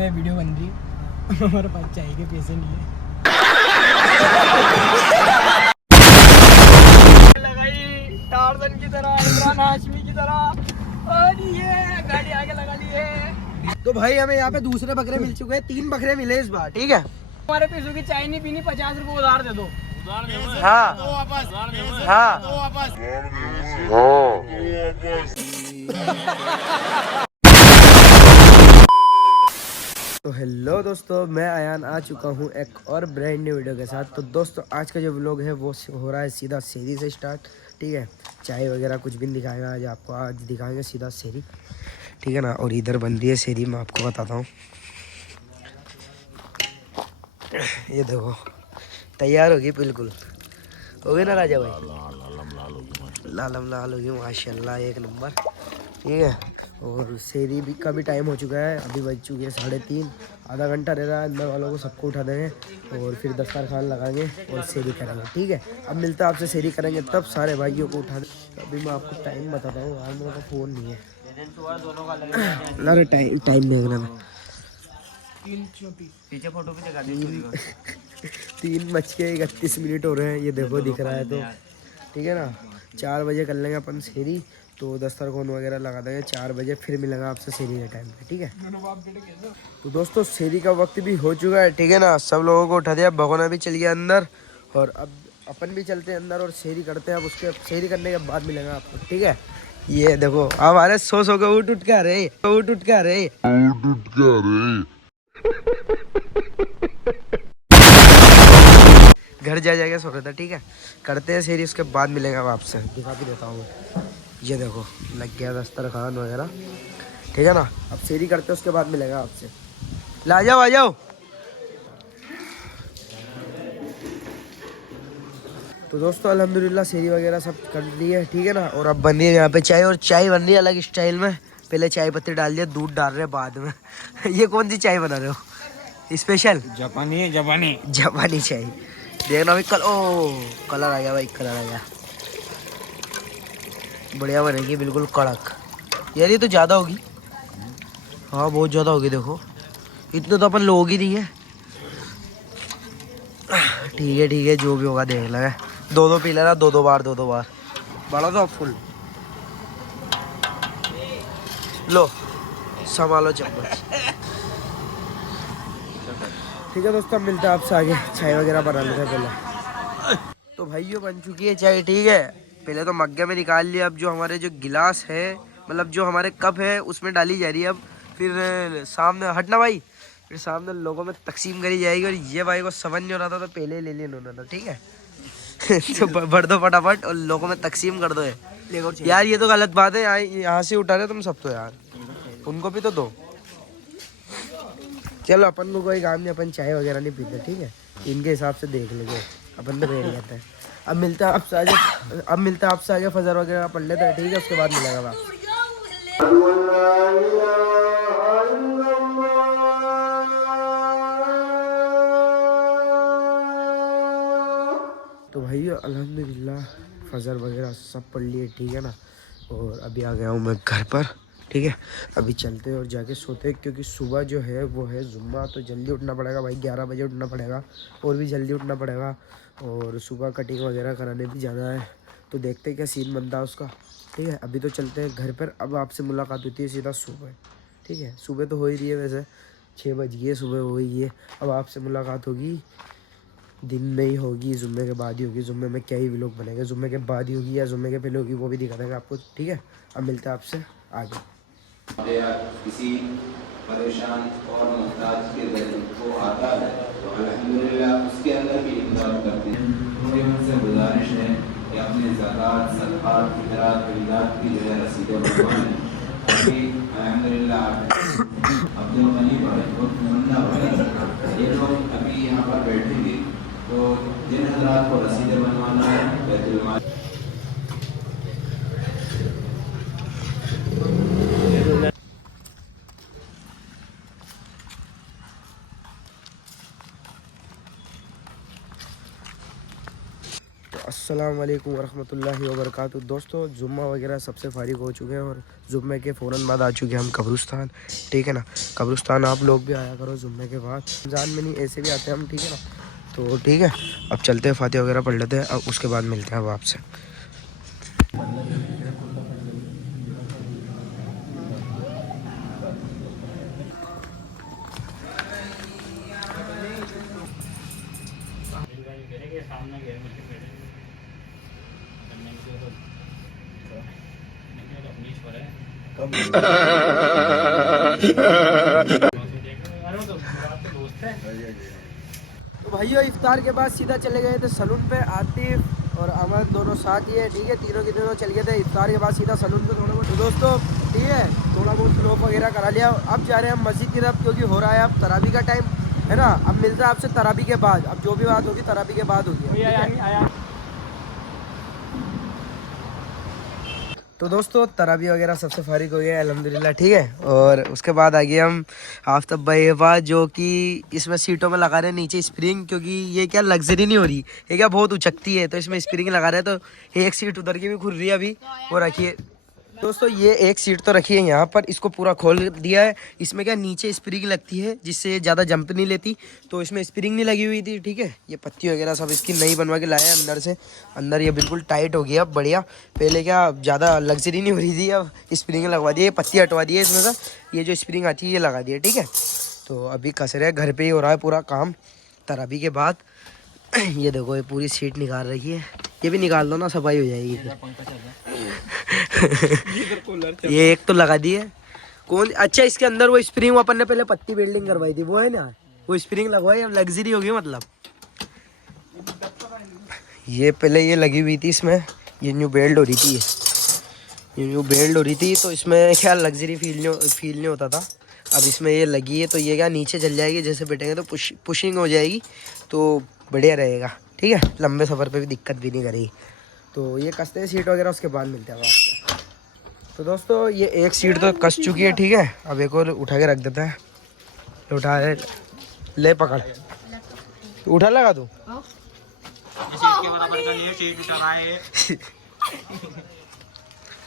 पे वीडियो बन रही है। हमारे पास चाय के पैसे नहीं है। लगाई टार्जन की तरह, इमरान हाशमी की तरह, और ये गाड़ी आगे लगा ली है। तो भाई हमें यहाँ पे दूसरे बकरे मिल चुके हैं, 3 बकरे मिले इस बार, ठीक है। हमारे पैसों की चाय नहीं पीनी, 50 रुपए उधार दे दो। हाँ हाँ तो हेलो दोस्तों, मैं अयान आ चुका हूँ एक और ब्रांड न्यू वीडियो के साथ। तो दोस्तों आज का जो व्लॉग है वो हो रहा है सीधा शेरी से स्टार्ट, ठीक है। चाय वगैरह कुछ भी नहीं दिखाएगा आज आपको, आज दिखाएंगे सीधा शेरी, ठीक है ना। और इधर बन रही है शेरी, मैं आपको बताता हूँ। ये देखो तैयार होगी, बिल्कुल हो गई ना राजा भाई, लालम लाल होगी माशाल्लाह, एक नंबर, ठीक है। और शेरी भी का भी टाइम हो चुका है, अभी बज चुकी है 3:30। आधा घंटा रह रहा है, अंदर वालों को सबको उठा देंगे और फिर दस्तरखान लगाएंगे और शेरी करेंगे, ठीक है। अब मिलता है आपसे, शेरी करेंगे तब सारे भाइयों को उठा दें। अभी मैं आपको टाइम बताता हूँ यार, मेरे पास फ़ोन नहीं है। अरे टाइम देखना में 3:34 पीछे फोटो भी दिखा दी। 3:31 हो रहे हैं, ये देखो दिख रहा है तो, ठीक है ना। 4 बजे कर लेंगे अपन शेरी, तो दस्तरखान वगैरह लगा देंगे। 4 बजे फिर मिलेगा आपसे शेरी के टाइम पे, ठीक है। तो दोस्तों शेरी का वक्त भी हो चुका है, ठीक है ना। सब लोगों को उठा दिया, भगोना भी चल गया अंदर, और अब अपन भी चलते हैं अंदर और शेरी करते हैं। अब उसके शेरी करने के बाद मिलेगा आपको, ठीक है। ये देखो अब आ रहे सो के उठ के आ रहे, उठ के आ रहे। घर जा जाएगा सो रहा था, ठीक है। करते हैं शेरी, उसके बाद मिलेगा आपसे, दिखा भी देता हूँ। ये देखो लग गया दस्तरखान वगैरह, ठीक है ना। अब शेरी करते हैं, उसके बाद मिलेगा आपसे। ला जाओ, आ जाओ। तो दोस्तों अल्हम्दुलिल्लाह शेरी वगैरह सब कर ली है, ठीक है ना। और अब बन रही है यहाँ पे चाय, और चाय बन रही है अलग स्टाइल में। पहले चाय पत्ती डाल दिया, दूध डाल रहे बाद में। ये कौन सी चाय बना रहे हो? स्पेशल जापानी चाय। देखना भाई, कलर आ गया भाई, कलर आ गया, बढ़िया बनेगी बिल्कुल कड़क। यार ये तो ज़्यादा होगी, हाँ बहुत ज़्यादा होगी, देखो इतने तो अपन लोग ही नहीं है। ठीक है जो भी होगा देख लेंगे। 2 पी लेना, 2 बार बड़ा तो फुल लो, संभालो चम्मच। ठीक है दोस्तों, मिलते हैं आपसे आगे, चाय वगैरह बना लेते हैं पहले। तो भाइयों बन चुकी है चाय, ठीक है। पहले तो मग्गे में निकाल लिया, अब जो हमारे जो गिलास है, मतलब जो हमारे कप है, उसमें डाली जा रही है। अब फिर सामने हटना भाई, फिर सामने लोगों में तकसीम करी जाएगी। और ये भाई को समझ नहीं हो रहा था तो पहले ही ले लिया इन्होंने, ठीक है। तो भर दो फटाफट और लोगों में तकसीम कर दो यार, ये तो गलत बात है। यहाँ से उठा रहे तुम सब, तो यार उनको भी तो दो। चलो अपन को कोई काम नहीं, अपन चाय वगैरह नहीं पीते, ठीक है। इनके हिसाब से देख लेंगे, अपन तो बैठ जाते हैं। अब मिलता है आपसे आगे फजर वगैरह पढ़ लेते हैं, ठीक है। उसके बाद मिलेगा बाप। तो भाई अल्हम्दुलिल्लाह फजर वगैरह सब पढ़ लिए, ठीक है ना। और अभी आ गया हूँ मैं घर पर, ठीक है। अभी चलते हैं और जाके सोते हैं, क्योंकि सुबह जो है वो है जुम्मा, तो जल्दी उठना पड़ेगा भाई। 11 बजे उठना पड़ेगा, और भी जल्दी उठना पड़ेगा। और सुबह कटिंग वगैरह कराने भी जाना है, तो देखते हैं क्या सीन बनता है उसका, ठीक है। अभी तो चलते हैं घर पर, अब आपसे मुलाकात होती है सीधा सुबह, ठीक है। सुबह तो हो ही रही है, वैसे 6 बज गई है, सुबह हो गई है। अब आपसे मुलाकात होगी दिन में ही होगी, जुम्मे के बाद ही होगी। जुम्मे में क्या ही व्लॉग बनेगा, जुम्मे के बाद ही होगी या जुम्मे के पहले होगी, वो भी दिखा देंगे आपको, ठीक है। अब मिलते हैं आपसे आगे। किसी परेशान और मोहताज के दिल को आता है तो अल्हम्दुलिल्लाह उसके अंदर भी इमदाद करते हैं। मुझे उनसे गुजारिश है कि अपने ज़कात, सदक़ात, खैरात, खैरियत की जो है रसीदें बनवाएं। अभी अल्हम्दुलिल्लाह अब्दुल गनी भाई और मुन्ना भाई ये लोग अभी यहाँ पर बैठेंगे, तो जिन हज़रात को रसीदें बनवाना है बैतुल माल अस्सलाम वालेकुम वरहमतुल्लाहि वबरकातुहू। दोस्तों जुम्मा वगैरह सबसे फारिग हो चुके हैं और जुम्मे के फ़ौरन बाद आ चुके हैं हम कब्रिस्तान, ठीक है ना। कब्रिस्तान आप लोग भी आया करो जुम्मे के बाद, रमज़ान में नहीं ऐसे भी आते हैं हम, ठीक है ना। तो ठीक है, अब चलते हैं, फातिहा वगैरह पढ़ लेते हैं, अब उसके बाद मिलते हैं अब आपसे। तो भाइयों इफ्तार के बाद सीधा चले गए थे सलून पे, आतिफ और अमन दोनों साथ ही है, ठीक है। तीनों के तीनों चल गए थे इफ्तार के बाद सीधा सलून पे थोड़ा बहुत। तो दोस्तों ठीक है, थोड़ा बहुत स्लोप वगैरह करा लिया। अब जा रहे हैं हम मस्जिद की तरफ, क्योंकि हो रहा है अब तरावी का टाइम, है ना। अब मिलता है आपसे तरावी के बाद, अब जो भी बात होगी तरावी के बाद होगी। तो दोस्तों तरावी वगैरह सबसे फारिग हो गया अल्हम्दुलिल्लाह, ठीक है। और उसके बाद आ गए हम आफ्ताब भाई के पास, जो कि इसमें सीटों में लगा रहे हैं नीचे स्प्रिंग, क्योंकि ये क्या लग्जरी नहीं हो रही, ये क्या बहुत उचकती है, तो इसमें स्प्रिंग लगा रहे हैं। तो एक सीट उधर की भी खुल रही है अभी, वो रखिए दोस्तों। ये एक सीट तो रखी है यहाँ पर, इसको पूरा खोल दिया है। इसमें क्या नीचे स्प्रिंग लगती है, जिससे ज़्यादा जंप नहीं लेती, तो इसमें स्प्रिंग नहीं लगी हुई थी, ठीक है। ये पत्ती वगैरह सब इसकी नई बनवा के लाया है अंदर से। अंदर ये बिल्कुल टाइट हो गया अब बढ़िया। पहले क्या ज़्यादा लग्जरी नहीं हो रही थी, अब स्प्रिंग लगवा दी है, पत्ती हटवा दी है इसमें से, ये जो स्प्रिंग आती है ये लगा दी है, ठीक है। तो अभी कस रहे हैं, घर पर ही हो रहा है पूरा काम तरावी के बाद। ये देखो ये पूरी सीट निकाल रही है, ये भी निकाल दो ना, सफाई हो जाएगी। ये एक तो लगा दी है कौन, अच्छा इसके अंदर वो स्प्रिंग अपन ने पहले पत्ती वेल्डिंग करवाई थी, वो है ना, वो स्प्रिंग लगवाई, अब लग्जरी होगी मतलब। ये पहले ये लगी हुई थी इसमें, ये न्यू बेल्ट हो रही थी, ये न्यू बेल्ट हो रही थी, तो इसमें क्या लग्जरी फील नहीं होता था। अब इसमें ये लगी है, तो ये क्या नीचे चल जाएगी, जैसे बैठेंगे तो पुशिंग हो जाएगी, तो बढ़िया रहेगा, ठीक है। लंबे सफ़र पे भी दिक्कत भी नहीं करेगी। तो ये कसते हैं सीट वगैरह, उसके बाद मिलते हैं आपसे। तो दोस्तों ये एक सीट तो कस चुकी है, ठीक है। अब एक और उठा के रख देते हैं, उठा ले पकड़, उठा लगा तू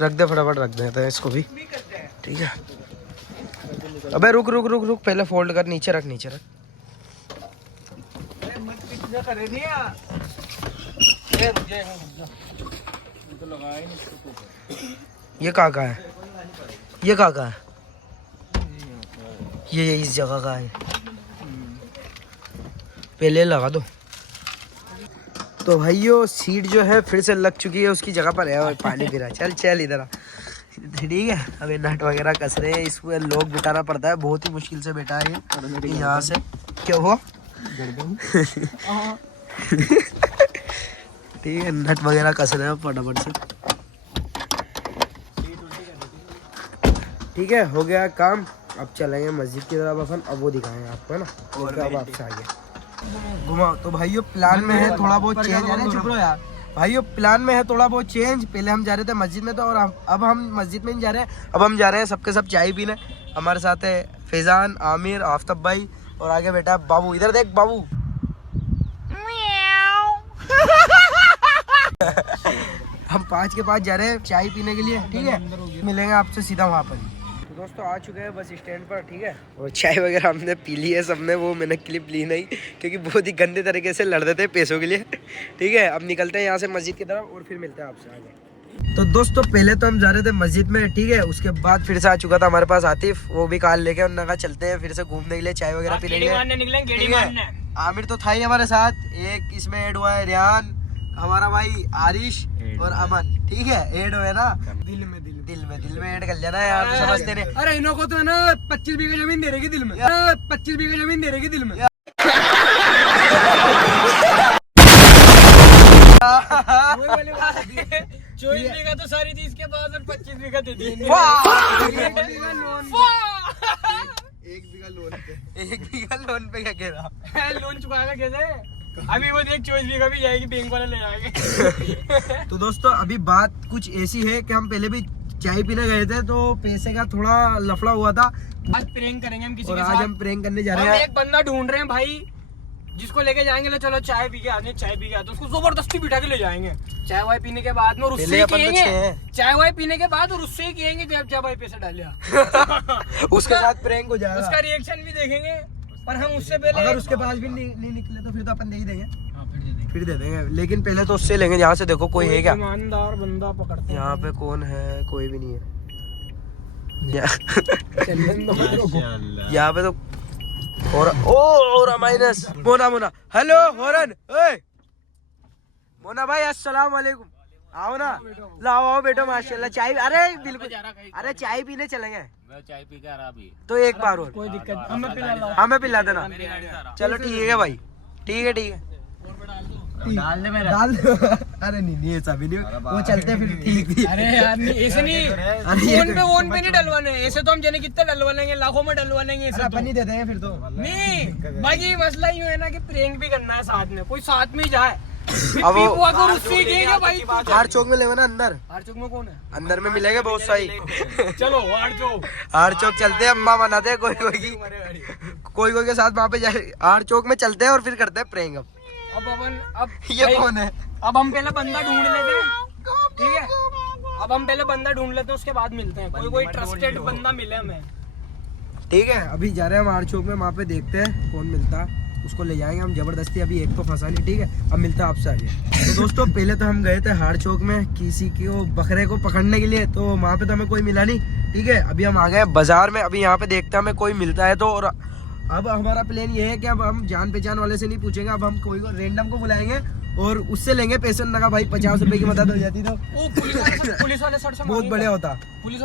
रख दे, फटाफट रख देते हैं इसको भी, ठीक है। अबे रुक रुक रुक रुक, पहले फोल्ड कर, नीचे रख, नीचे रख। ये कहाँ का है, ये कहाँ का है, ये इस जगह का है, पहले लगा दो। तो भाइयों सीट जो है फिर से लग चुकी है उसकी जगह पर है, और पानी पी रहा है। चल चल इधर आ, ठीक है। अभी नट वगैरह कस रहे हैं, इसमें लोग बिठाना पड़ता है, बहुत ही मुश्किल से बैठा है ये यहाँ से। क्या हुआ ठीक है, नट वगैरह कस रहे हैं फटाफट से, ठीक है। हो गया काम, अब चलेंगे मस्जिद की तरफ अपन, अब वो दिखाएंगे आपको, है ना। और अब आपसे आगे घुमाओ। तो भाइयों प्लान में है थोड़ा बहुत चेंज, है चुप रहो यार। भाइयों प्लान में है थोड़ा बहुत चेंज, पहले हम जा रहे थे मस्जिद में, तो और अब हम मस्जिद में नहीं जा रहे हैं, अब हम जा रहे हैं सबके सब चाय पीने। हमारे साथ है फैजान, आमिर, आफ्ताब भाई, और आगे बैठा है बाबू। इधर देख बाबू हम 5 के पास जा रहे हैं चाय पीने के लिए, ठीक है। मिलेंगे आपसे सीधा वहाँ पर। तो दोस्तों आ चुके हैं बस स्टैंड पर, ठीक है। और चाय वगैरह हमने पी ली है सबने, वो मैंने क्लिप ली नहीं, क्योंकि बहुत ही गंदे तरीके से लड़ रहे थे पैसों के लिए, ठीक है। अब निकलते हैं यहाँ से मस्जिद की तरफ, और फिर मिलते हैं आपसे आगे। तो दोस्तों पहले तो हम जा रहे थे मस्जिद में, ठीक है। उसके बाद फिर से आ चुका था हमारे पास आतिफ, वो भी कार लेके, उन्होंने कहा चलते हैं फिर से घूमने के लिए, चाय वगैरह पी लेंगे। आमिर तो था ही हमारे साथ, एक इसमें ऐड हुआ है रेहान, हमारा भाई आरिश और अमन, ठीक है। ऐड हुए ना, दिल में ऐड कर लेना यार, तो समझते नहीं। अरे इन्हों को तो है ना 25 बीघा जमीन दे रहेगी दिल में, 25 बीघा जमीन दे रहेगी दिल में। 24 बीघा तो सारी थी, इसके बाद 25 बीघा दे दी। 1 बीघा लोन पे क्या कह रहा, लोन चुकाएगा कैसे? अभी वो देख 24 बीघा भी जाएगी, बैंक वाले ले जाएंगे। तो दोस्तों अभी बात कुछ ऐसी है कि हम पहले भी चाय पीने गए थे, तो पैसे का थोड़ा लफड़ा हुआ था। आज प्रैंक करेंगे हम किसी के साथ, आज हम प्रैंक करने जा रहे हैं। एक बंदा ढूंढ रहे हैं भाई, जिसको लेके जाएंगे ले चलो चाय पी के आने, चाय पी के आते, उसको जबरदस्ती बिठा के ले जाएंगे चाय वाय पीने के बाद में, और उससे ही कहेंगे चाय वाय पीने के बाद, और उससे ही कहेंगे जब चाय वाय पैसे डालिया उसके साथ प्रैंक हो जाएगा, उसका रिएक्शन भी देखेंगे। पर हम उससे पहले अगर उसके पास भी नहीं निकले तो फिर तो अपन दे ही देंगे, फिर दे देंगे, लेकिन पहले तो उससे लेंगे। यहाँ से देखो कोई है क्या, ईमानदार बंदा पकड़ते हैं। यहाँ पे कौन है, कोई भी नहीं है यहाँ पे तो। और माइनस मोना हेलो होरन, ओए मोना भाई अस्सलाम वालेकुम, आओ ना, लाओ आओ बैठो, माशाल्लाह चाय, अरे बिल्कुल, अरे चाय पीने चलेंगे, चाय पी कर अभी तो एक बार और कोई दिक्कत हमें पिला देना, चलो ठीक है भाई, ठीक है डाल दे मेरा, डाल अरे नहीं ऐसा भी नहीं, वो चलते फिर ठीक। अरे यार नहीं ऐसे नहीं, फोन पे नहीं डलवाने, ऐसे तो हम जाने कितने डलवा लेंगे, लाखों में डलवा लेंगे, ऐसे अपन नहीं दे देंगे फिर तो। नहीं बाकी मसला यूँ है ना कि प्रैंक भी करना है साथ में, कोई साथ में ही जाए। अब वो भाई हार चौक में लेगा ना, अंदर हार चौक में कौन है, अंदर में मिलेंगे बहुत सारी। चलो हार चौक, हार चौक चलते हैं, अम्मा बनाते हैं कोई के साथ वहाँ पे जाए, हार चौक में चलते हैं और फिर करते हैं प्रैंक। अब ये कौन है, अब हम पहले बंदा ढूंढ लेते हैं, ठीक है, अब हम पहले बंदा ढूंढ लेते हैं, उसके बाद मिलते हैं, कोई ट्रस्टेड बंदा मिले हमें, ठीक है। अभी जा रहे हैं हम हार चौक में, वहाँ पे देखते हैं कौन मिलता है, उसको ले जाएंगे हम जबरदस्ती, अभी एक तो फंसा नहीं, ठीक है, अब मिलता है आपसे आगे। तो दोस्तों पहले तो हम गए थे हार चौक में किसी को बकरे को पकड़ने के लिए, तो वहाँ पे तो हमें कोई मिला नहीं, ठीक है। अभी हम आ गए बाजार में, अभी यहाँ पे देखते हैं हमें कोई मिलता है तो। और अब हमारा प्लान ये है कि अब हम जान पहचान वाले से नहीं पूछेंगे, अब हम कोई को रेंडम को बुलाएंगे और उससे लेंगे पैसे, लगा भाई 50 रुपए की मदद हो जाती तो वो पुलिस वाले सर से बहुत बढ़िया होता। पुलिस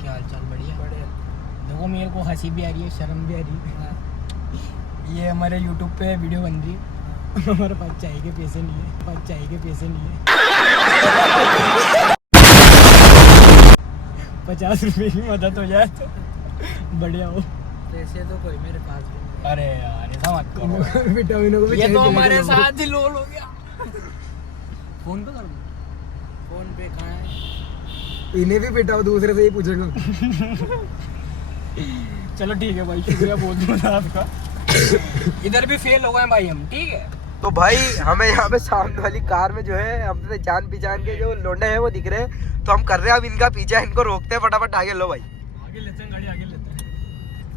क्या हाल चाल, बढ़िया देखो, मेरे को हंसी भी आ रही है, शर्म भी आ रही है, ये हमारे YouTube पे वीडियो बन रही है, हमारे पास चाय के पैसे नहीं है, 50 रुपए की मदद हो जाए तो बढ़िया हो। पैसे तो कोई मेरे पास भी नहीं। अरे यार ऐसा मत करो, विटामिनों को भी ये तो हमारे साथ ही लोल हो गया। फोन पे कर दो, फोन पे कहाँ है, इन्हें भी पिटाओ, दूसरे से ही पूछेंगे। चलो ठीक है भाई, शुक्रिया बहुत बहुत आपका। इधर भी फेल हो गए भाई हम, ठीक है। तो भाई हमें यहाँ पे सामने वाली कार में जो है हमसे जान पहचान के जो लोंडे हैं वो दिख रहे हैं, तो हम कर रहे हैं अब इनका पीछा, इनको रोकते हैं, फटाफट आगे लो भाई, आगे लेते हैं गाड़ी, आगे लेते हैं,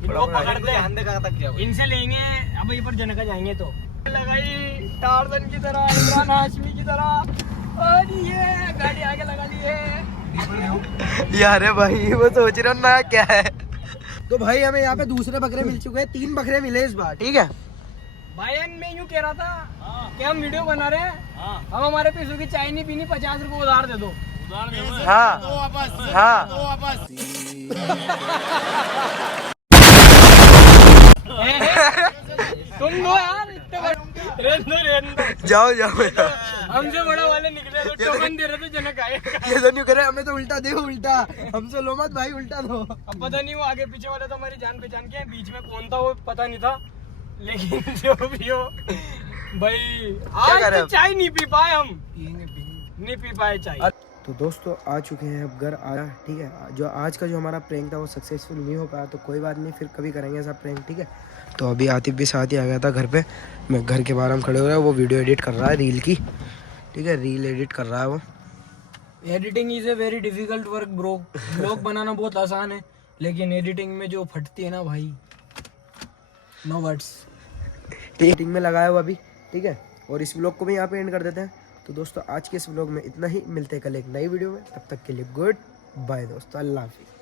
इनको पकड़ते हैं, इनसे लेंगे। अब ये पर जनका जाएंगे तो लगाई टार्जन की तरह, इमरान हाशमी की तरह, और ये गाड़ी आगे लगा ली है यार भाई वो सोच रहे हो ना क्या है। तो भाई हमें यहाँ पे दूसरे बकरे मिल चुके हैं, 3 बकरे मिले इस बार, ठीक है भाई। मैं यूँ कह रहा था कि हम वीडियो बना रहे हैं, हम हमारे पैसों की चाय नहीं पीनी, 50 रुपए उधार दे दो। हाँ हाँ तुम दो यार, जाओ हमसे बड़ा वाले निकले तो टोकन दे रहे थे, जनक आए। ये तो नहीं करे, हमें तो उल्टा दे, उल्टा हमसे लो मत भाई, उल्टा दो। अब पता नहीं वो आगे पीछे वाले तो हमारी जान पहचान के हैं, बीच में कौन था वो पता नहीं था, लेकिन जो भी हो भाई आज तो चाय नहीं पी पाए, हम नहीं पी पाए चाय। तो दोस्तों आ चुके हैं अब घर आया, ठीक है। जो आज का जो हमारा प्रैंक था वो सक्सेसफुल नहीं हो पाया, तो कोई बात नहीं, फिर कभी करेंगे ऐसा प्रैंक, ठीक है। तो अभी आतिफ भी साथ ही आ गया था घर पे, मैं घर के बाहर हम खड़े हो रहे हैं, वो वीडियो एडिट कर रहा है रील की, ठीक है, रील एडिट कर रहा है वो। Editing is a very difficult work bro, blog बनाना बहुत आसान है, लेकिन एडिटिंग में जो फटती है ना भाई, नो वर्ड्स। एडिटिंग में लगाया हुआ अभी, ठीक है। और इस व्लॉग को भी यहाँ पे एंड कर देते हैं। तो दोस्तों आज के इस व्लॉग में इतना ही, मिलते हैं कल एक नई वीडियो में, तब तक के लिए गुड बाय दोस्तों, अल्लाह हाफिज़।